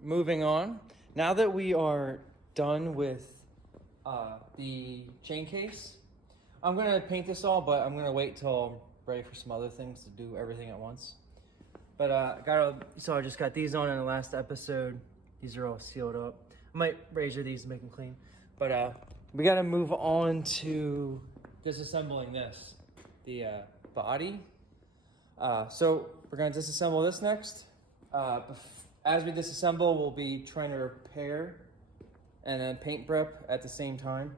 moving on. Now that we are done with the chain case, I'm gonna paint this all, but I'm gonna wait till I'm ready for some other things to do everything at once. But I just got these on in the last episode. These are all sealed up. I might razor these to make them clean. But we gotta move on to disassembling this, the body. So we're gonna disassemble this next. As we disassemble, we'll be trying to repair and then paint prep at the same time.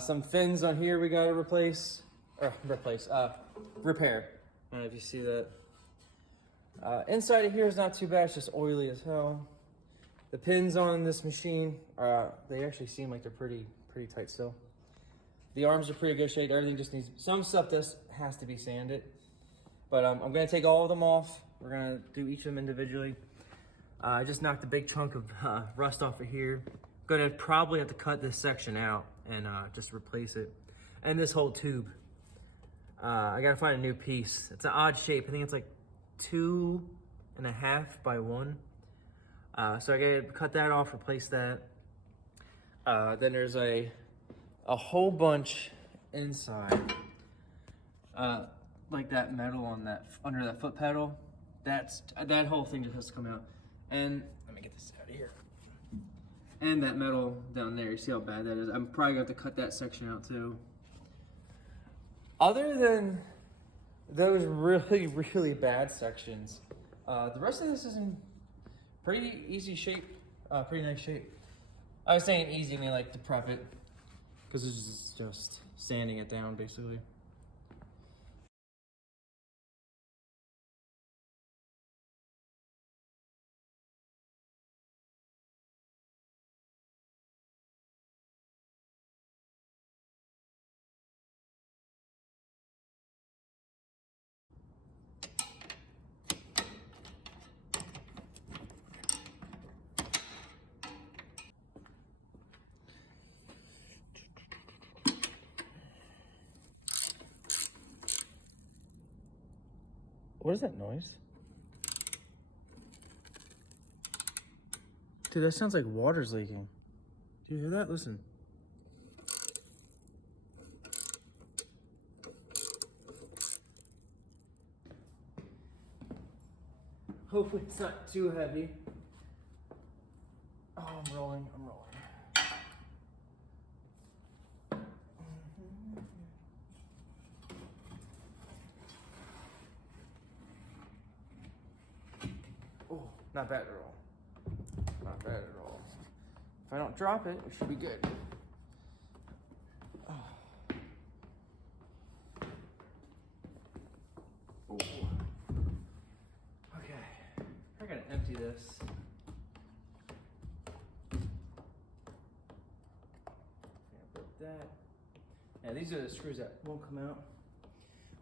Some fins on here we gotta repair. I don't know if you see that. Inside of here is not too bad, it's just oily as hell. The pins on this machine, they actually seem like they're pretty tight still. The arms are pretty good shape. Everything just needs, some stuff has to be sanded. But I'm gonna take all of them off. We're gonna do each of them individually. I just knocked a big chunk of rust off of here. Gonna probably have to cut this section out and just replace it. And this whole tube. I gotta find a new piece. It's an odd shape. I think it's like 2.5 by 1. So I gotta cut that off, replace that. Then there's a whole bunch inside. Like that metal on that, under that foot pedal. That whole thing just has to come out. And let me get this out of here. And that metal down there, you see how bad that is? I'm probably gonna have to cut that section out too. Other than those really bad sections, the rest of this is in pretty easy shape, pretty nice shape. I was saying easy, I mean like to prep it, because this is just sanding it down basically. What is that noise? Dude, that sounds like water's leaking. Do you hear that? Listen. Hopefully it's not too heavy. Oh, I'm rolling. Oh, not bad at all. Not bad at all. If I don't drop it, it should be good. Oh. Oh. Okay, I gotta empty this. Put that. Yeah, these are the screws that won't come out.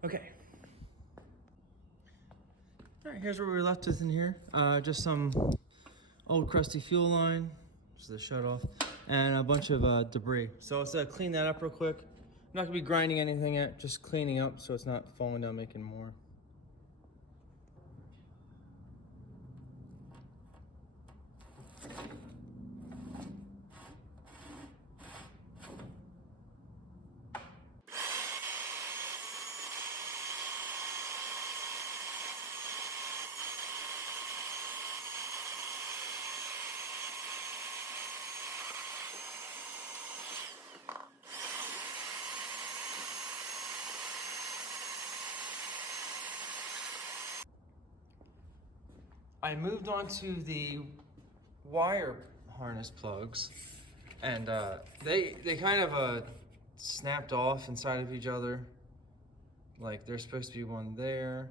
Okay. All right, here's where we left with in here. Just some old crusty fuel line, just the shut off, and a bunch of debris. So let's clean that up real quick. I'm not gonna be grinding anything yet, just cleaning up so it's not falling down, making more. I moved on to the wire harness plugs, and they kind of snapped off inside of each other. Like there's supposed to be one there,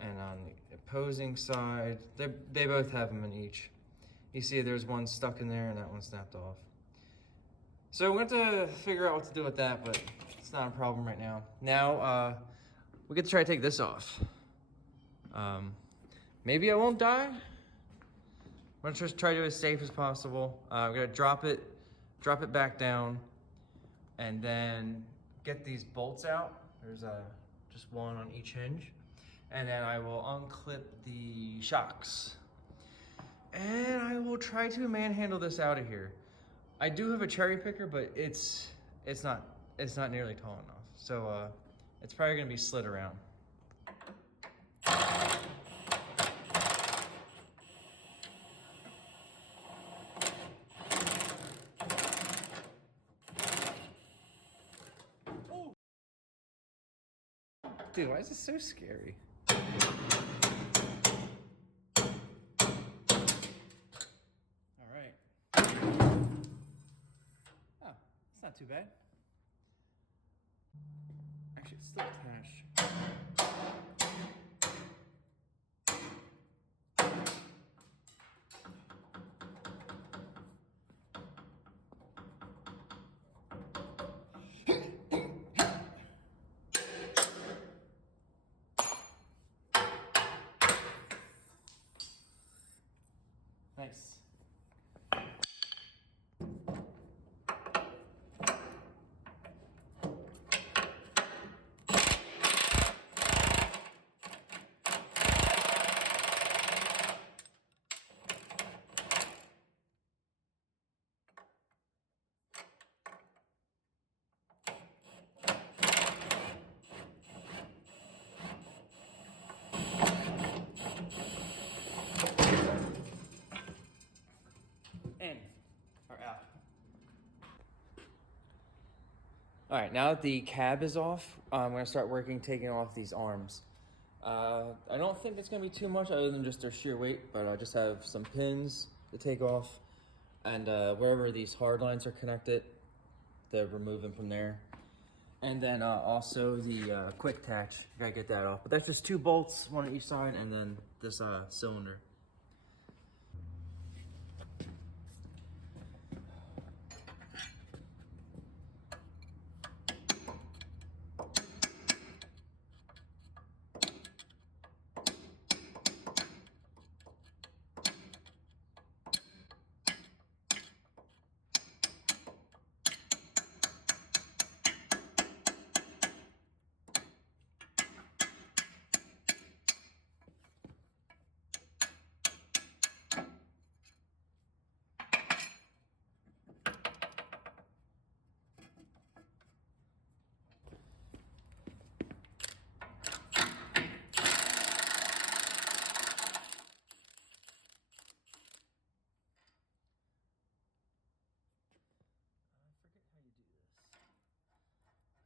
and on the opposing side, they both have them in each. You see there's one stuck in there and that one snapped off. So we have to figure out what to do with that, but it's not a problem right now. Now we get to try to take this off. Maybe I won't die. I'm gonna just try to do it as safe as possible. I'm gonna drop it back down, and then get these bolts out. There's just one on each hinge, and then I will unclip the shocks. And I will try to manhandle this out of here. I do have a cherry picker, but it's not nearly tall enough. So it's probably gonna be slid around. Dude, why is this so scary? All right. Oh, it's not too bad. Actually, it's still attached. Nice. In or out. All right, now that the cab is off, I'm gonna start taking off these arms. I don't think it's gonna be too much other than just their sheer weight, but I just have some pins to take off, and wherever these hard lines are connected, to remove them from there. And then also the quick attach, gotta get that off. But that's just 2 bolts, 1 on each side, and then this cylinder.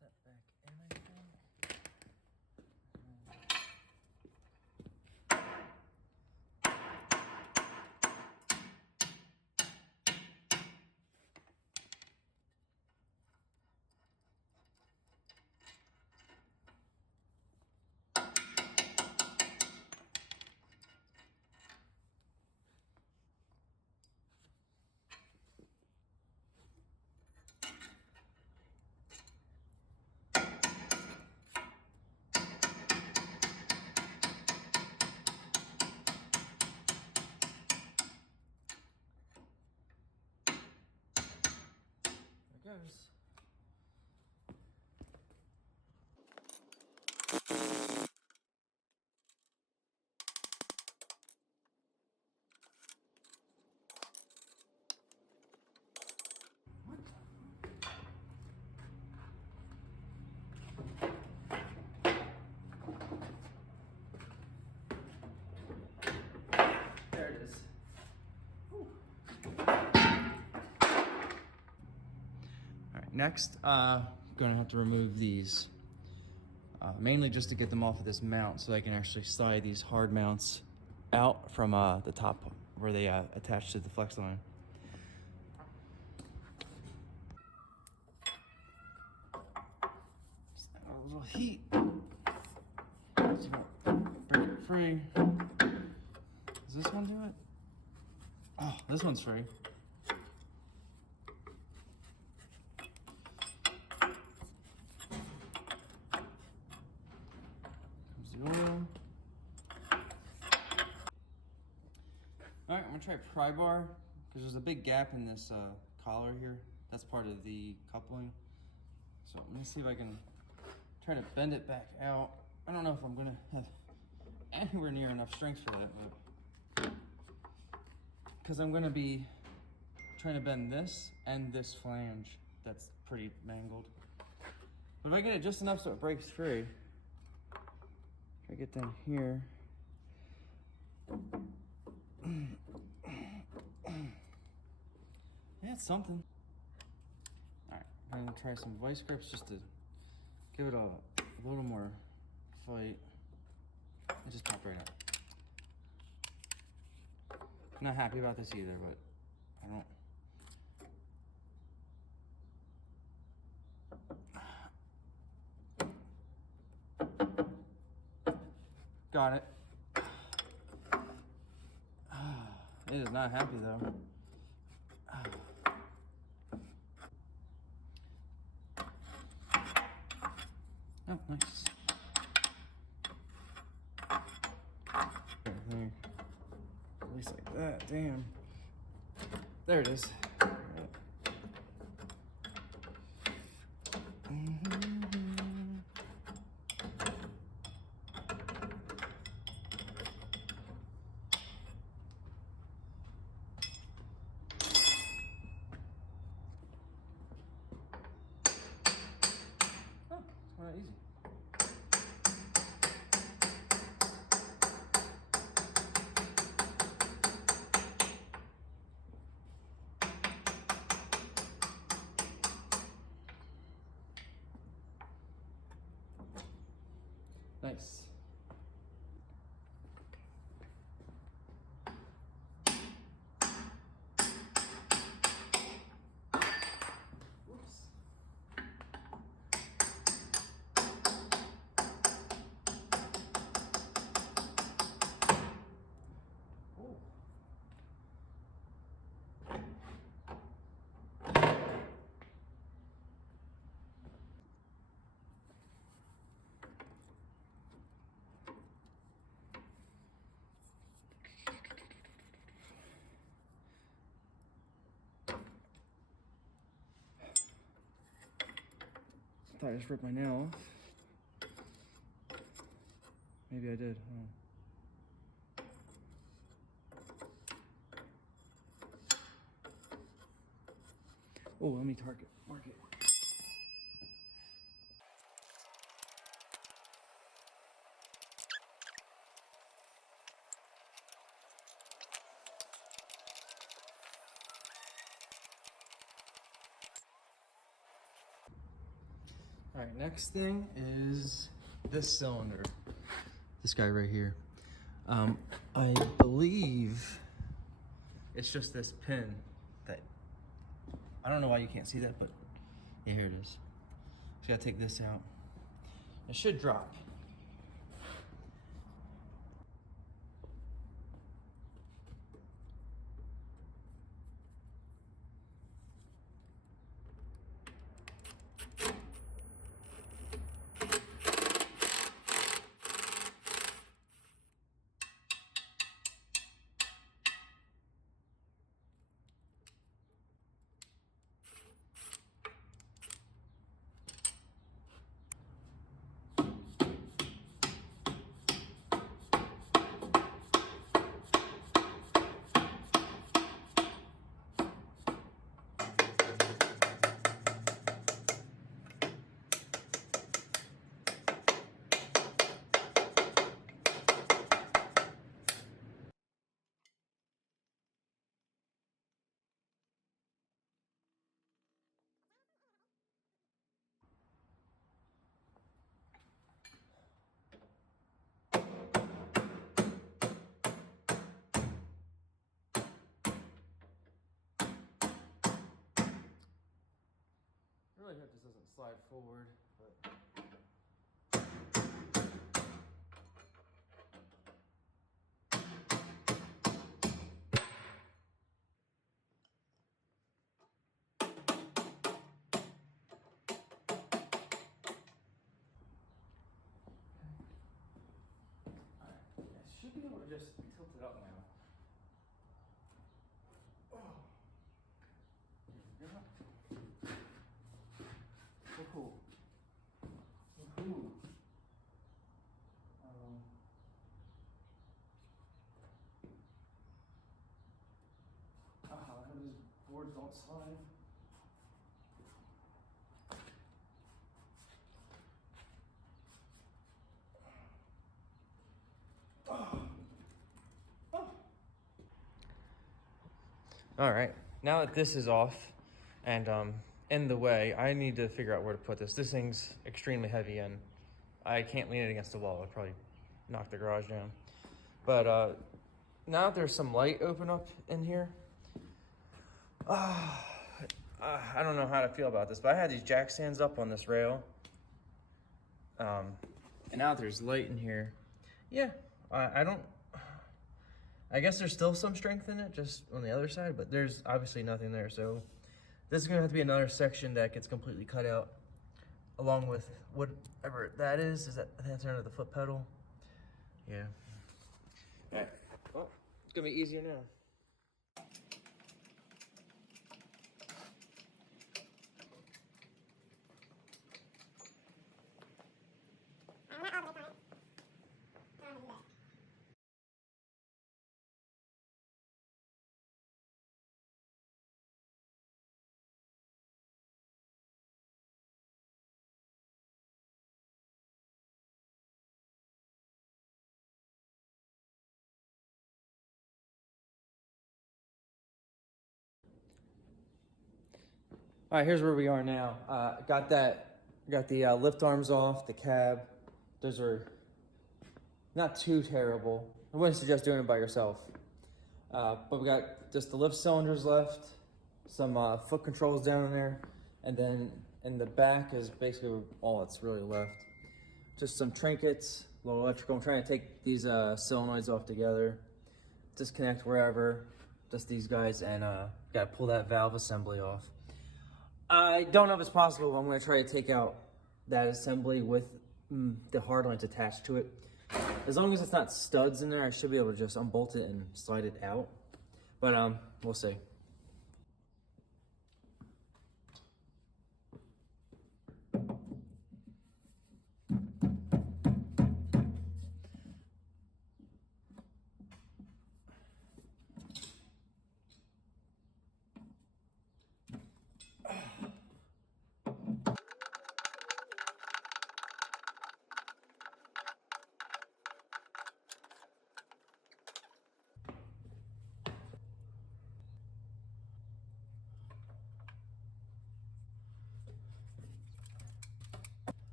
Back in, I think. There it goes. There it is. All right, next, gonna have to remove these. Mainly just to get them off of this mount so I can actually slide these hard mounts out from the top where they attach to the flex line. Just a little heat. Break it free. Does this one do it? Oh, this one's free. Comes the oil. All right, I'm gonna try pry bar because there's a big gap in this collar here. That's part of the coupling. So let me see if I can try to bend it back out. I don't know if I'm gonna have anywhere near enough strength for that, but because I'm gonna be trying to bend this and this flange that's pretty mangled. But if I get it just enough so it breaks free, if I get down here, yeah, it's something. All right, I'm gonna try some vice grips just to give it a little more fight. It just popped right out. I'm not happy about this either, but I don't. Got it. It is not happy though. Oh, nice. At least like that, damn. There it is. Oh, it's not easy. Nice. Whoops. Oh. I thought I just ripped my nail off. Maybe I did. Oh, let me mark it. All right, next thing is this cylinder. This guy right here. I believe it's just this pin that, I don't know why you can't see that, but yeah, here it is. Just gotta take this out. It should drop. I really hope this doesn't slide forward, but. I should be able to just tilt it up now. Oh. So cool. So cool. cords don't slide. All right, now that this is off and in the way, I need to figure out where to put this. This thing's extremely heavy and I can't lean it against the wall. I'd probably knock the garage down. But now that there's some light open up in here, I don't know how to feel about this, but I had these jack stands up on this rail. And now that there's light in here, yeah, I guess there's still some strength in it, just on the other side, but there's obviously nothing there. So this is gonna have to be another section that gets completely cut out, along with whatever that is. Is that, I think that's under the foot pedal? Yeah. All right, well, it's gonna be easier now. All right, here's where we are now. Got the lift arms off, the cab. Those are not too terrible. I wouldn't suggest doing it by yourself. But we got just the lift cylinders left, some foot controls down in there, and then in the back is basically all that's really left. Just some trinkets, a little electrical. I'm trying to take these solenoids off together, disconnect wherever, just these guys, and gotta pull that valve assembly off. I don't know if it's possible, but I'm going to try to take out that assembly with the hard lines attached to it. As long as it's not studs in there, I should be able to just unbolt it and slide it out. But we'll see.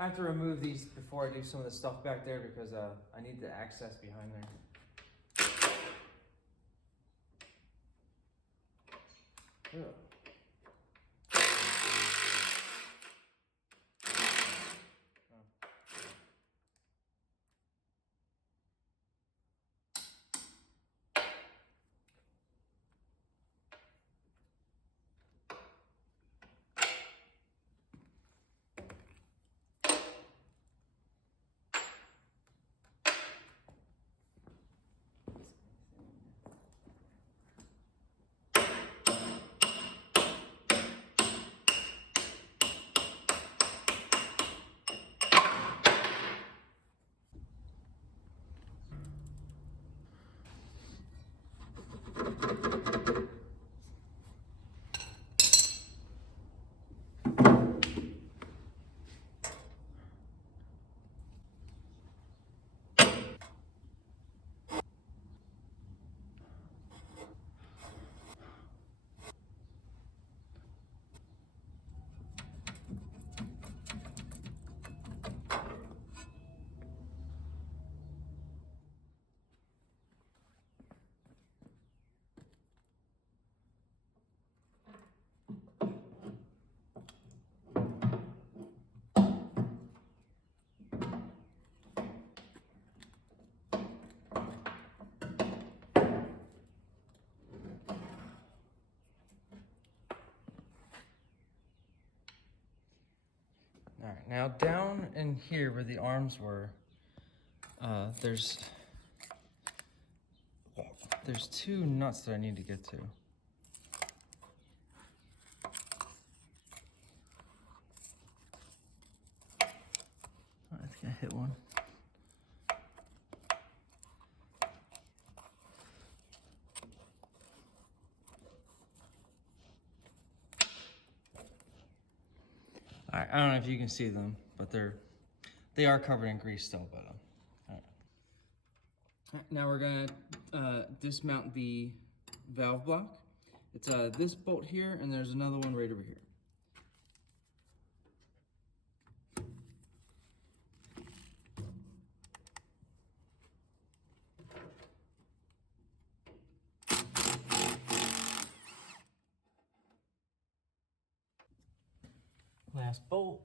I have to remove these before I do some of the stuff back there because I need the access behind there. Yeah. Now down in here where the arms were, there's 2 nuts that I need to get to. I think I hit one. All right, I don't know if you can see them, but they are covered in grease still, but all right. Now we're gonna dismount the valve block. It's this bolt here, and there's another one right over here. Last bolt.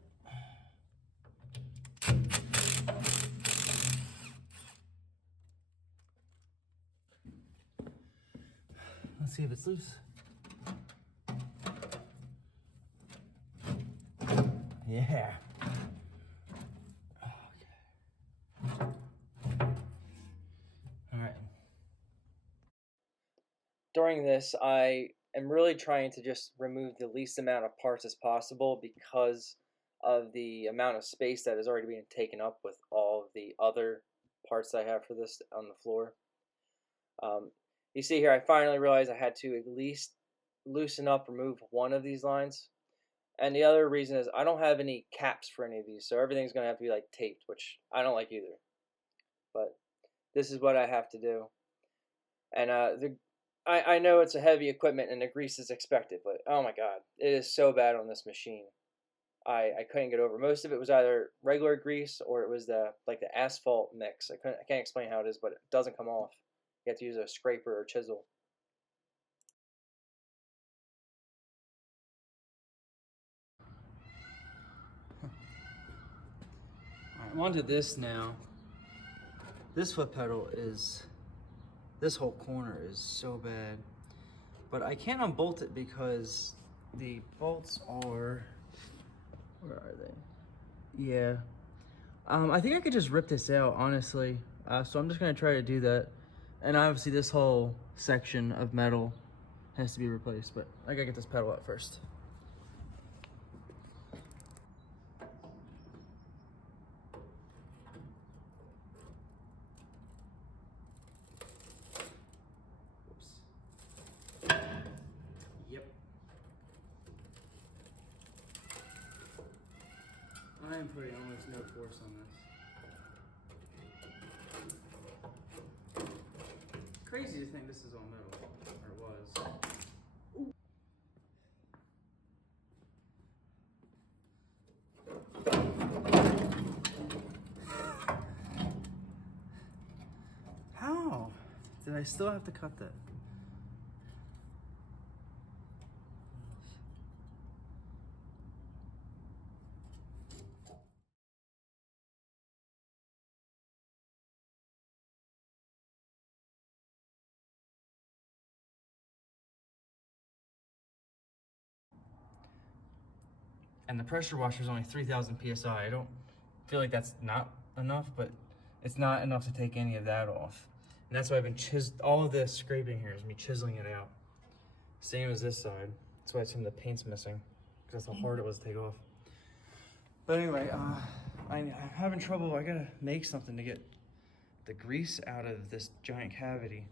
Let's see if it's loose. Yeah. Okay. All right. During this, I am really trying to just remove the least amount of parts as possible because of the amount of space that is already being taken up with all of the other parts I have for this on the floor. You see here, I finally realized I had to at least loosen up, remove one of these lines. And the other reason is I don't have any caps for any of these, so everything's going to have to be like taped, which I don't like either. But this is what I have to do. And I know it's a heavy equipment and the grease is expected, but oh my god, it is so bad on this machine. I couldn't get over. Most of it was either regular grease or it was the asphalt mix. I can't explain how it is, but it doesn't come off. You have to use a scraper or chisel. Alright, I'm onto this now. This foot pedal is, this whole corner is so bad. But I can't unbolt it because the bolts are, where are they? Yeah. I think I could just rip this out, honestly. So I'm just gonna try to do that. And obviously this whole section of metal has to be replaced, but I gotta get this pedal out first. Oops. Yep. I am putting almost no force on this. Crazy to think this is all metal, or it was. How? Did I still have to cut that? And the pressure washer is only 3,000 psi. I don't feel like that's not enough, but it's not enough to take any of that off. And that's why I've been all of this scraping here is me chiseling it out. Same as this side. That's why some of the paint's missing, because that's how hard it was to take off. But anyway, I'm having trouble. I gotta make something to get the grease out of this giant cavity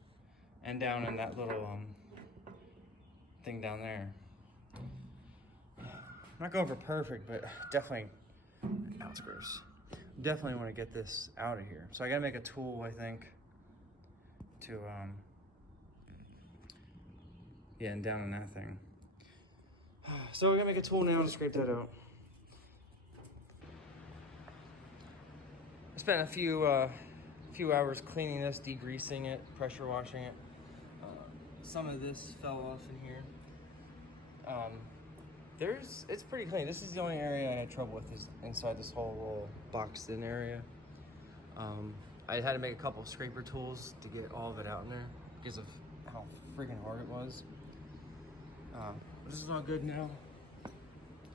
and down in that little thing down there. I'm not going for perfect, but definitely, oh, it's gross. Definitely want to get this out of here. So I gotta make a tool, I think, to, yeah, and down in that thing. So we're gonna make a tool now to scrape that out. I spent a few hours cleaning this, degreasing it, pressure washing it. Some of this fell off in here. It's pretty clean. This is the only area I had trouble with, is inside this whole little boxed in area. I had to make a couple scraper tools to get all of it out in there because of how freaking hard it was. This is all good now.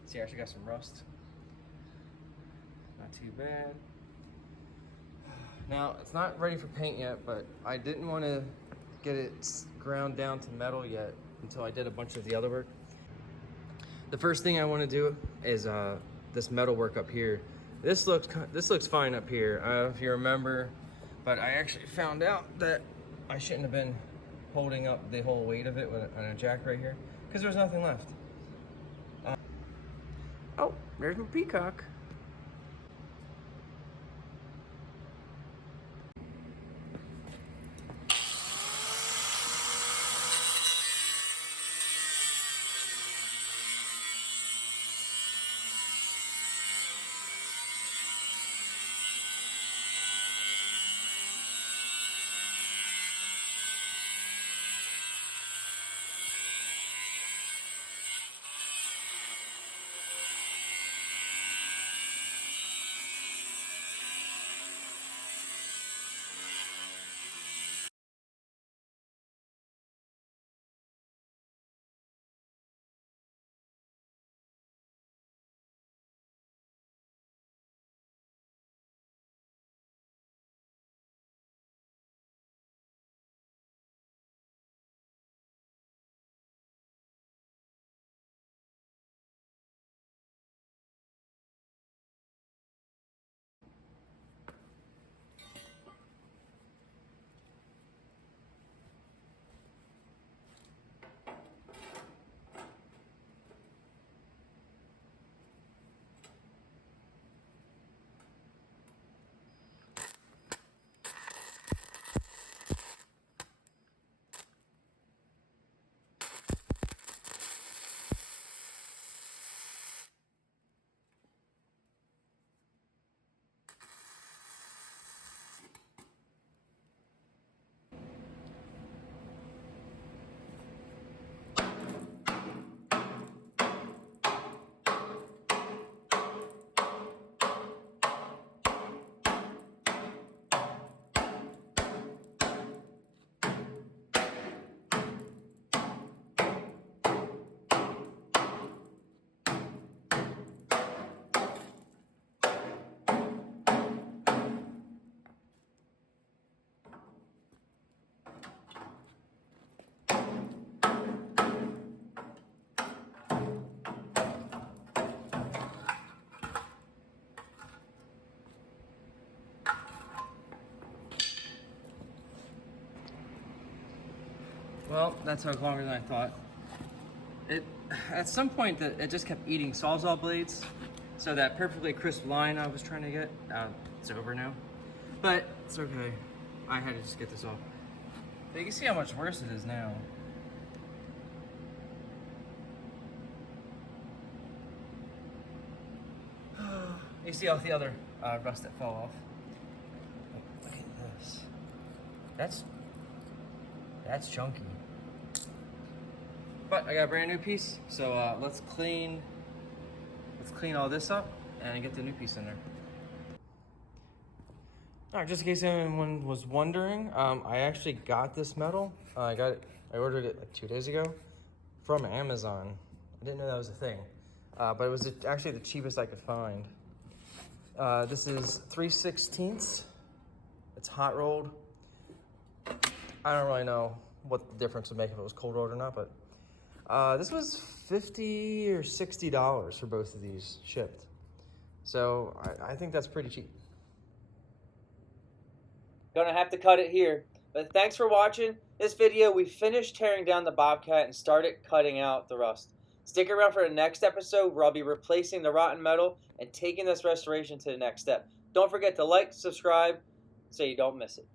See, I actually got some rust. Not too bad. Now, it's not ready for paint yet, but I didn't want to get it ground down to metal yet until I did a bunch of the other work. The first thing I want to do is this metal work up here. This looks fine up here. I don't know if you remember, but I actually found out that I shouldn't have been holding up the whole weight of it on a jack right here because there's nothing left. Oh, there's my peacock. Well, that took longer than I thought. At some point, it just kept eating Sawzall blades, so that perfectly crisp line I was trying to get, it's over now. But it's okay. I had to just get this off. But you can see how much worse it is now. You see all the other rust that fell off. Oh, look at this. That's chunky. But I got a brand new piece, so let's clean all this up and get the new piece in there. All right, just in case anyone was wondering, I actually got this metal. I ordered it like 2 days ago from Amazon. I didn't know that was a thing, but it was actually the cheapest I could find. This is 3/16. It's hot rolled. I don't really know what the difference would make if it was cold rolled or not, but this was $50 or $60 for both of these shipped. So I think that's pretty cheap. Gonna have to cut it here. But thanks for watching this video. We finished tearing down the Bobcat and started cutting out the rust. Stick around for the next episode where I'll be replacing the rotten metal and taking this restoration to the next step. Don't forget to like, subscribe, so you don't miss it.